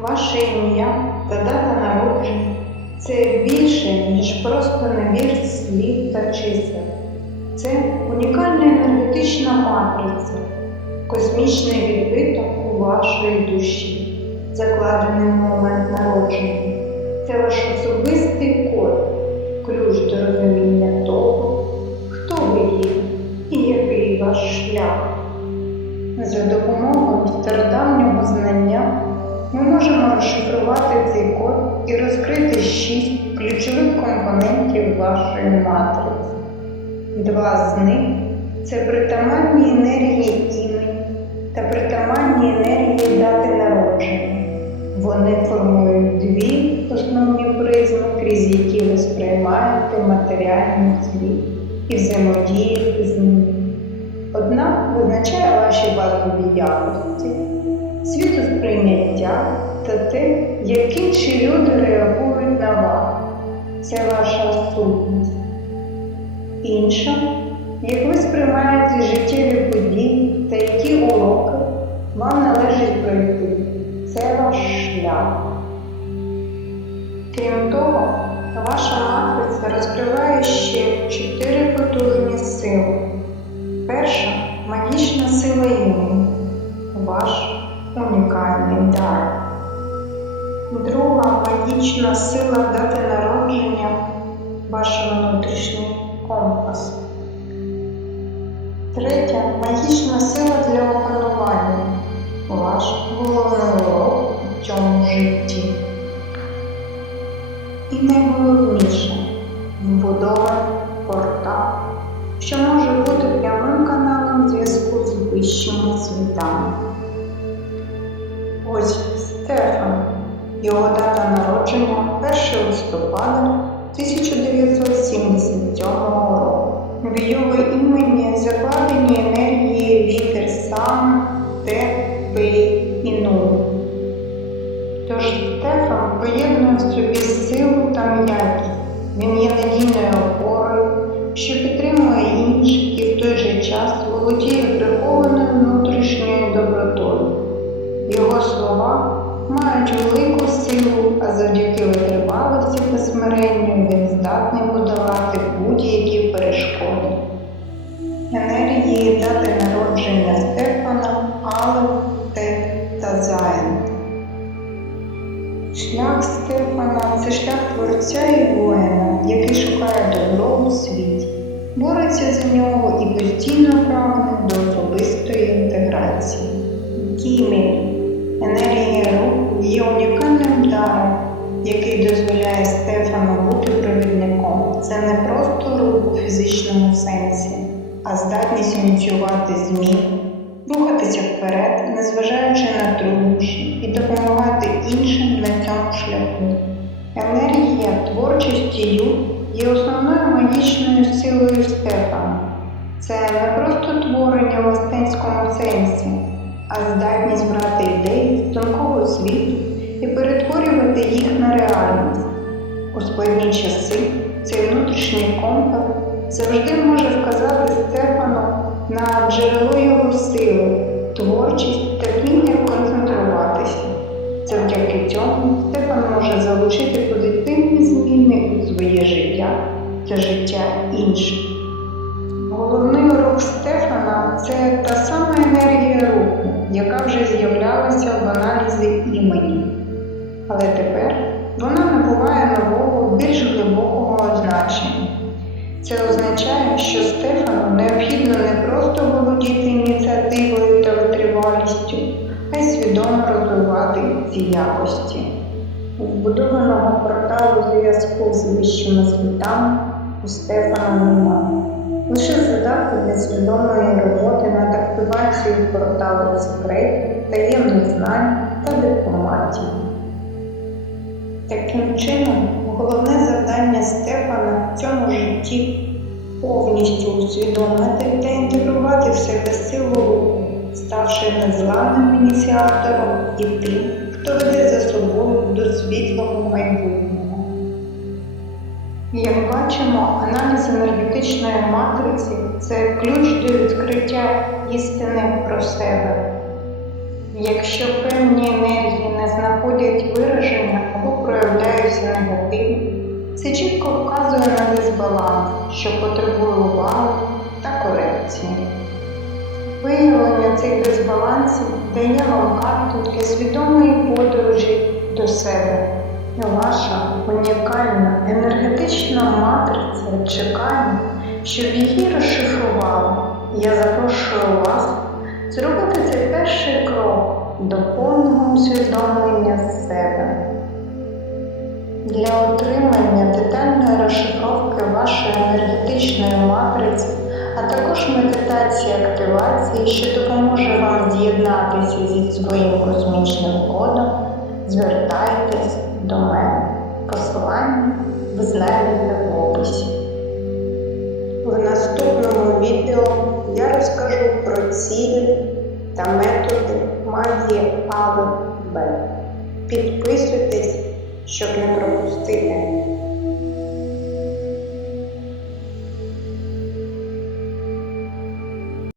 Ваше ім'я та дата народження це більше, ніж просто набір слів та чисел. Це унікальна енергетична матриця, космічний відбиток у вашої душі, закладений в момент народження. Це ваш особистий код, ключ до розуміння того, хто ви є і який ваш шлях. За допомогою стародавнього знання матриці. Два з них це притаманні енергії імені та притаманні енергії дати народження. Вони формують дві основні призми, крізь які ви сприймаєте матеріальний світ і взаємодієте з ним. Одна визначає ваші базові якості, світосприйняття та те, як інші люди реагують на вас. Це ваша сутність. Інша, як ви сприймаєте життєві події та які уроки вам належить пройти. Це ваш шлях. Крім того, ваша матриця розкриває ще чотири потужні сили. Перша магічна сила імені, ваш унікальний дар. Друга магічна сила дати народження, ваш внутрішній компас. Третя магічна сила для опанування, ваш головний урок у цьому житті. І найголовніше вбудований портал, що може бути прямим каналом зв'язку з вищими світами. Ось його дата народження 1 листопада 1977 року. В його імені закладені енергії літер сам, Т, П і Нуль. Тож Стефан поєднує в собі силу та м'якість. Він є надійною опорою, що підтримує інших і в той же час володіє прихованою внутрішньою добротою. Його слова мають велику силу, а завдяки витривалості та смиренню він здатний подолати будь-які перешкоди. Енергії дати народження Стефана, Алев, Тет та Заїн. Шлях Стефана це шлях творця і воїна, який шукає добро у світі, бореться за нього і постійно прагне до особистої інтеграції. Кімі енергія руху є унікальним даром, який дозволяє Стефану бути провідником. Це не просто рух у фізичному сенсі, а здатність ініціювати змін, рухатися вперед, незважаючи на труднощі, і допомагати іншим на цьому шляху. Енергія творчості Ю є основною магічною силою Стефана. Це не просто творення в астенському сенсі, а здатність брати ідеї з тонкого світу і перетворювати їх на реальність. У складні часи цей внутрішній компас завжди може вказати Стефану на джерело його сили, творчість та вміння концентруватися. Завдяки цьому Стефан може залучити позитивні зміни у своє життя та життя інших. Головний рух Стефана це та сама енергія руху, яка вже з'являлася в аналізі імені. Але тепер вона набуває нового, більш глибокого значення. Це означає, що Стефану необхідно не просто володіти ініціативою та витривалістю, а й свідомо розвивати ці якості. У вбудованого порталу зв'язку з вищими світами у Стефана немає. Лише задатки для свідомої роботи активацією порталу секретів, таємних знань та дипломатії. Таким чином, головне завдання Стефана в цьому житті повністю усвідомити та інтегрувати в себе силу ставши незламним ініціатором і тим, хто веде за собою до світлого майбутнього. Як бачимо, аналіз енергетичної матриці це ключ до відкриття істини про себе. Якщо певні енергії не знаходять вираження або проявляються негативно, це чітко вказує на дисбаланс, що потребує уваги та корекції. Виявлення цих дисбалансів дає вам карту для свідомої подорожі до себе. Ваша унікальна енергетична матриця чекає, щоб її розшифрували. Я запрошую вас зробити цей перший крок до повного усвідомлення себе. Для отримання детальної розшифровки вашої енергетичної матриці, а також медитації активації, що допоможе вам з'єднатися зі своїм космічним кодом, звертайтесь до мене. Посилання ви знайдете в описі. В наступному відео я розкажу про цілі та методи магії Б. Підписуйтесь, щоб не пропустити